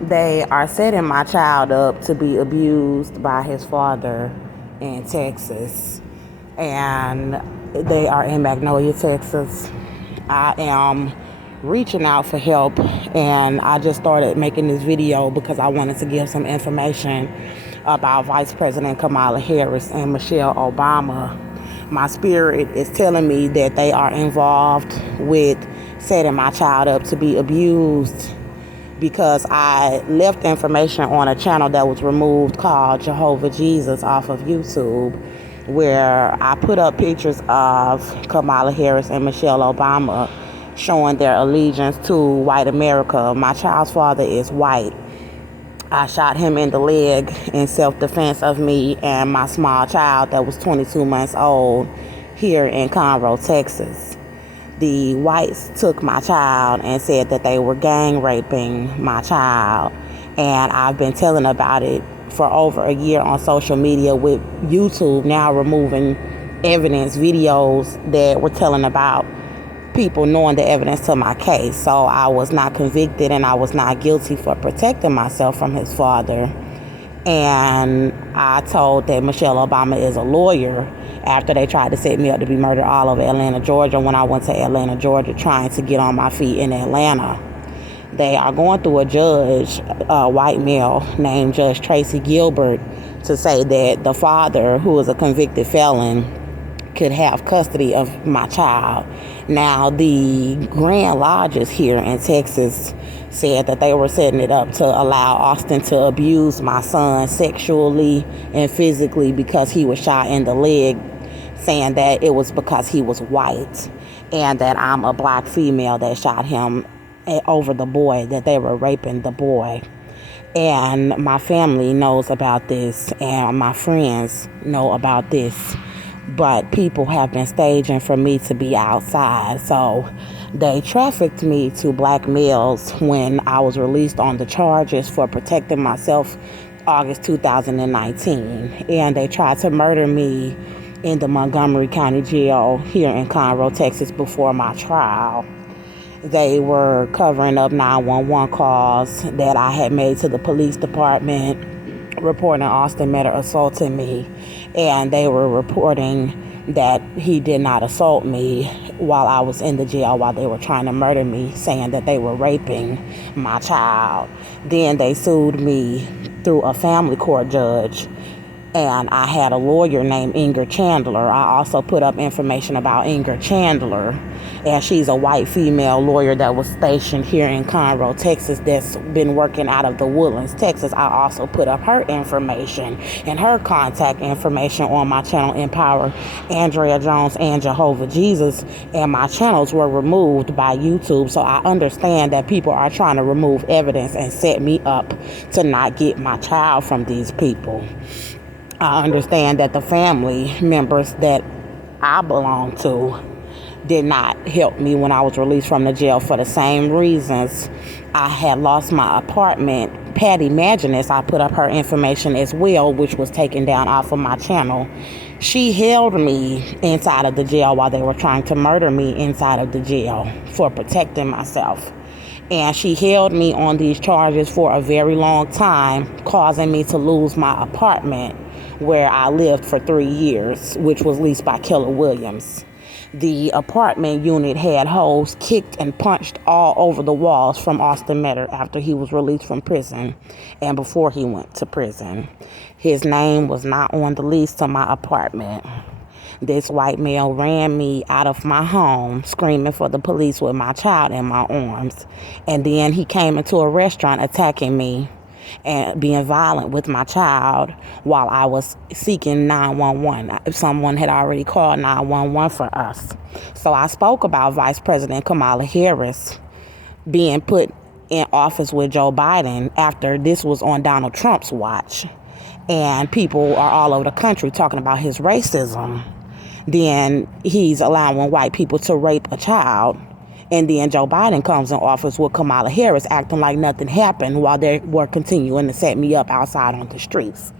They are setting my child up to be abused by his father in Texas. And they are in Magnolia, Texas. I am reaching out for help, and I just started making this video because I wanted to give some information about Vice President Kamala Harris and Michelle Obama. My spirit is telling me that they are involved with setting my child up to be abused, because I left information on a channel that was removed called Jehovah Jesus off of YouTube, where I put up pictures of Kamala Harris and Michelle Obama showing their allegiance to white America. My child's father is white. I shot him in the leg in self-defense of me and my small child that was 22 months old here in Conroe, Texas. The whites took my child and said that they were gang raping my child. And I've been telling about it for over a year on social media, with YouTube now removing evidence, videos that were telling about people knowing the evidence to my case. So I was not convicted and I was not guilty for protecting myself from his father. And I told that Michelle Obama is a lawyer after they tried to set me up to be murdered all over Atlanta, Georgia, when I went to Atlanta, Georgia, trying to get on my feet in Atlanta. They are going through a judge, a white male named Judge Tracy Gilbert, to say that the father, who is a convicted felon, could have custody of my child. Now, the Grand Lodges here in Texas said that they were setting it up to allow Austin to abuse my son sexually and physically because he was shot in the leg, saying that it was because he was white and that I'm a black female that shot him over the boy, that they were raping the boy. And my family knows about this and my friends know about this, but people have been staging for me to be outside. So they trafficked me to black males when I was released on the charges for protecting myself August 2019. And they tried to murder me in the Montgomery County Jail here in Conroe, Texas, before my trial. They were covering up 911 calls that I had made to the police department reporting Austin Metter assaulting me, and they were reporting that he did not assault me while I was in the jail, while they were trying to murder me, saying that they were raping my child. Then they sued me through a family court judge, and I had a lawyer named Inger Chandler. I also put up information about Inger Chandler, and she's a white female lawyer that was stationed here in Conroe, Texas, that's been working out of the Woodlands, Texas. I also put up her information and her contact information on my channel, Empower Andrea Jones and Jehovah Jesus, and my channels were removed by YouTube. So I understand that people are trying to remove evidence and set me up to not get my child from these people. I understand that the family members that I belong to did not help me when I was released from the jail for the same reasons. I had lost my apartment. Patty Maginus, I put up her information as well, which was taken down off of my channel. She held me inside of the jail while they were trying to murder me inside of the jail for protecting myself. And she held me on these charges for a very long time, causing me to lose my apartment where I lived for 3 years, which was leased by Keller Williams. The apartment unit had holes kicked and punched all over the walls from Austin Metter after he was released from prison and before he went to prison. His name was not on the lease to my apartment. This white male ran me out of my home screaming for the police with my child in my arms. And then he came into a restaurant attacking me and being violent with my child while I was seeking 911. Someone had already called 911 for us. So I spoke about Vice President Kamala Harris being put in office with Joe Biden after this was on Donald Trump's watch. And people are all over the country talking about his racism. Then he's allowing white people to rape a child. And then Joe Biden comes in office with Kamala Harris acting like nothing happened while they were continuing to set me up outside on the streets.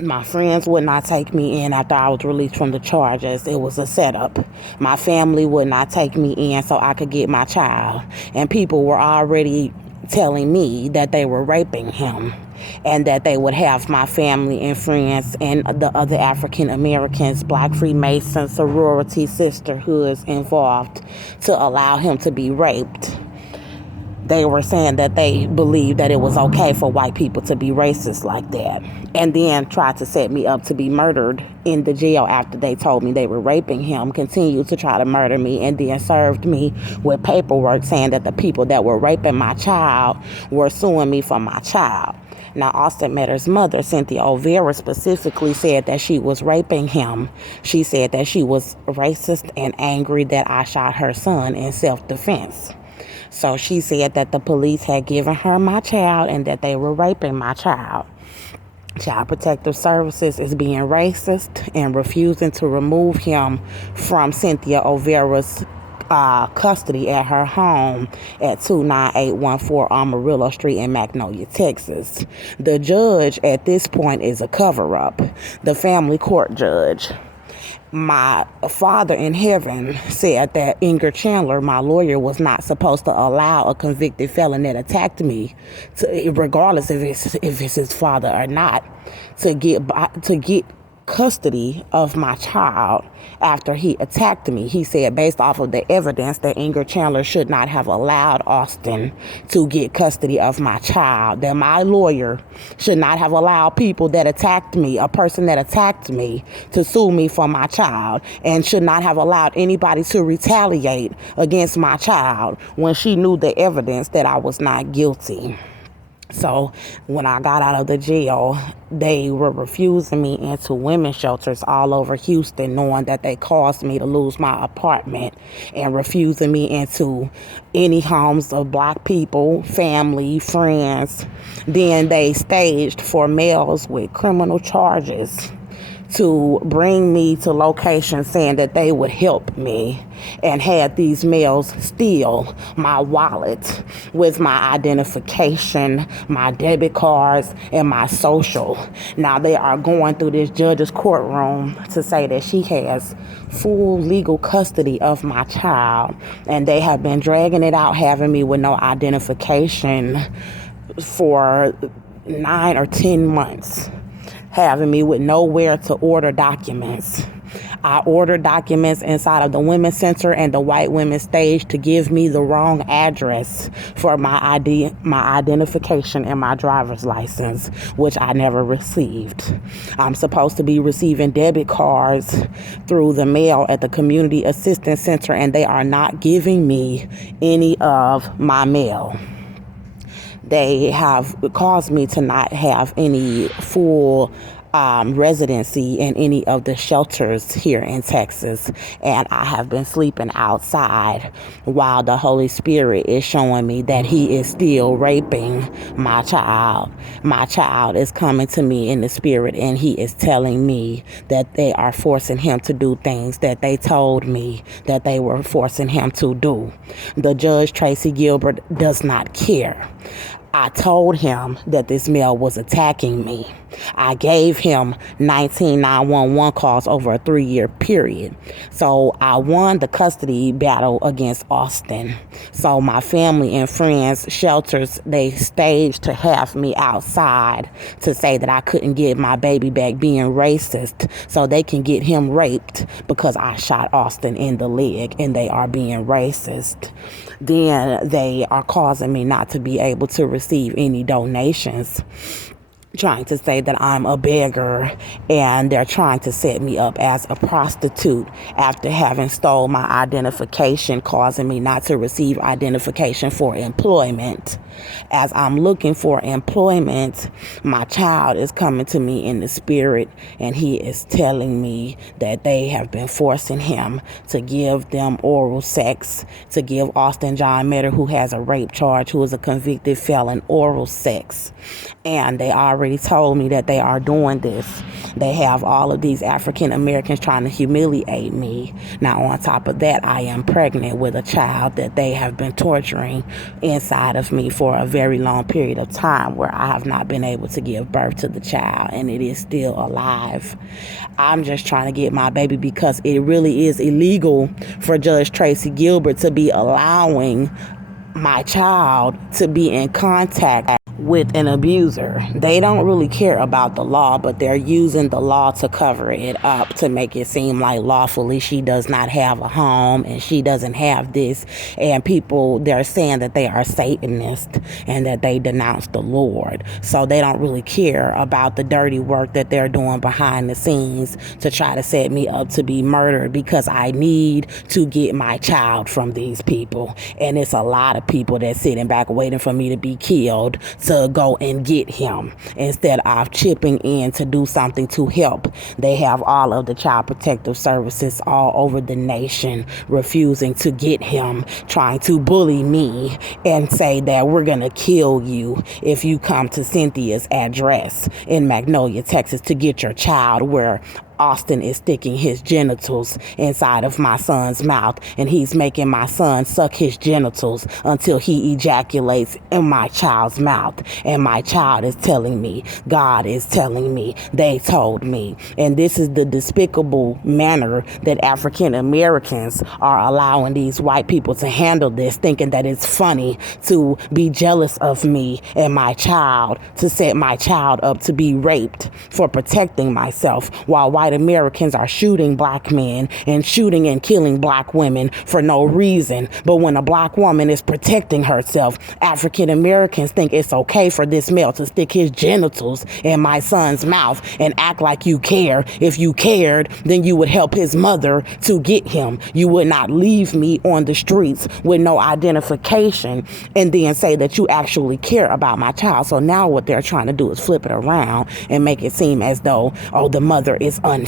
My friends would not take me in after I was released from the charges. It was a setup. My family would not take me in so I could get my child. And people were already telling me that they were raping him and that they would have my family and friends and the other African Americans, Black Freemasons, sorority sisterhoods involved to allow him to be raped. They were saying that they believed that it was okay for white people to be racist like that, and then tried to set me up to be murdered in the jail after they told me they were raping him, continued to try to murder me, and then served me with paperwork saying that the people that were raping my child were suing me for my child. Now, Austin Metter's mother, Cynthia O'Vera, specifically said that she was raping him. She said that she was racist and angry that I shot her son in self-defense. So she said that the police had given her my child and that they were raping my child. Child Protective Services is being racist and refusing to remove him from Cynthia O'Vera's custody at her home at 29814 Amarillo Street in Magnolia, Texas. The judge at this point is a cover-up, the family court judge. My Father in heaven said that Inger Chandler, my lawyer, was not supposed to allow a convicted felon that attacked me, regardless if it's his father or not, to get custody of my child after he attacked me. He said, based off of the evidence, that Inger Chandler should not have allowed Austin to get custody of my child, that my lawyer should not have allowed people that attacked me, a person that attacked me, to sue me for my child, and should not have allowed anybody to retaliate against my child when she knew the evidence that I was not guilty. So when I got out of the jail, they were refusing me into women's shelters all over Houston, knowing that they caused me to lose my apartment, and refusing me into any homes of Black people, family, friends. Then they staged for males with criminal charges to bring me to locations saying that they would help me, and had these males steal my wallet with my identification, my debit cards, and my social. Now they are going through this judge's courtroom to say that she has full legal custody of my child, and they have been dragging it out, having me with no identification for 9 or 10 months. Having me with nowhere to order documents. I ordered documents inside of the women's center, and the white women staged to give me the wrong address for my ID, my identification, and my driver's license, which I never received. I'm supposed to be receiving debit cards through the mail at the Community Assistance Center, and they are not giving me any of my mail. They have caused me to not have any full residency in any of the shelters here in Texas, and I have been sleeping outside while the Holy Spirit is showing me that he is still raping my child. My child is coming to me in the spirit, and he is telling me that they are forcing him to do things that they told me that they were forcing him to do. The judge, Tracy Gilbert, does not care. I told him that this male was attacking me. I gave him 19 911 calls over a 3-year period. So I won the custody battle against Austin. So my family and friends, shelters, they staged to have me outside to say that I couldn't get my baby back, being racist, so they can get him raped because I shot Austin in the leg, and they are being racist. Then they are causing me not to be able to receive any donations, trying to say that I'm a beggar, and they're trying to set me up as a prostitute after having stole my identification, causing me not to receive identification for employment. As I'm looking for employment, my child is coming to me in the spirit, and he is telling me that they have been forcing him to give them oral sex, to give Austin John Metter, who has a rape charge, who is a convicted felon, oral sex. And they already told me that they are doing this. They have all of these African Americans trying to humiliate me. Now, on top of that, I am pregnant with a child that they have been torturing inside of me for a very long period of time, where I have not been able to give birth to the child, and it is still alive. I'm just trying to get my baby, because it really is illegal for Judge Tracy Gilbert to be allowing my child to be in contact with an abuser. They don't really care about the law, but they're using the law to cover it up to make it seem like lawfully she does not have a home and she doesn't have this. And people, they're saying that they are Satanists and that they denounce the Lord. So they don't really care about the dirty work that they're doing behind the scenes to try to set me up to be murdered because I need to get my child from these people. And it's a lot of people that's sitting back waiting for me to be killed to go and get him instead of chipping in to do something to help. They have all of the child protective services all over the nation refusing to get him, trying to bully me and say that we're going to kill you if you come to Cynthia's address in Magnolia, Texas to get your child, where Austin is sticking his genitals inside of my son's mouth, and he's making my son suck his genitals until he ejaculates in my child's mouth. And my child is telling me, God is telling me, they told me. And this is the despicable manner that African Americans are allowing these white people to handle this, thinking that it's funny to be jealous of me and my child, to set my child up to be raped for protecting myself, while white Americans are shooting black men and shooting and killing black women for no reason. But when a black woman is protecting herself, African Americans think it's okay for this male to stick his genitals in my son's mouth and act like you care. If you cared, then you would help his mother to get him. You would not leave me on the streets with no identification and then say that you actually care about my child. So now what they're trying to do is flip it around and make it seem as though, oh, the mother is unfit,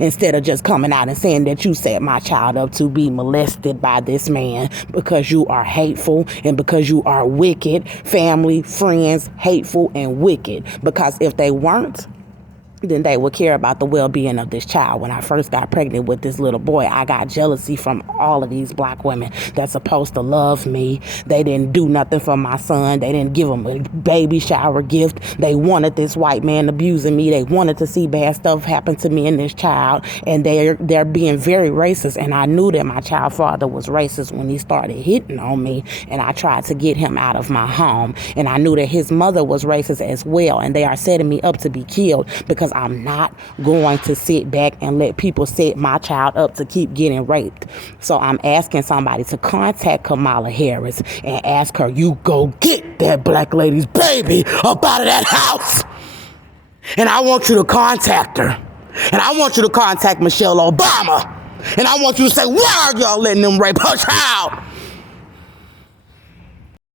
instead of just coming out and saying that you set my child up to be molested by this man because you are hateful and because you are wicked. Family, friends, hateful and wicked. Because if they weren't, then they would care about the well-being of this child. When I first got pregnant with this little boy, I got jealousy from all of these black women that's supposed to love me. They didn't do nothing for my son. They didn't give him a baby shower gift. They wanted this white man abusing me. They wanted to see bad stuff happen to me and this child. And they're being very racist. And I knew that my child father was racist when he started hitting on me. And I tried to get him out of my home. And I knew that his mother was racist as well. And they are setting me up to be killed because I'm not going to sit back and let people set my child up to keep getting raped. So I'm asking somebody to contact Kamala Harris and ask her, you go get that black lady's baby up out of that house. And I want you to contact her. And I want you to contact Michelle Obama. And I want you to say, why are y'all letting them rape her child?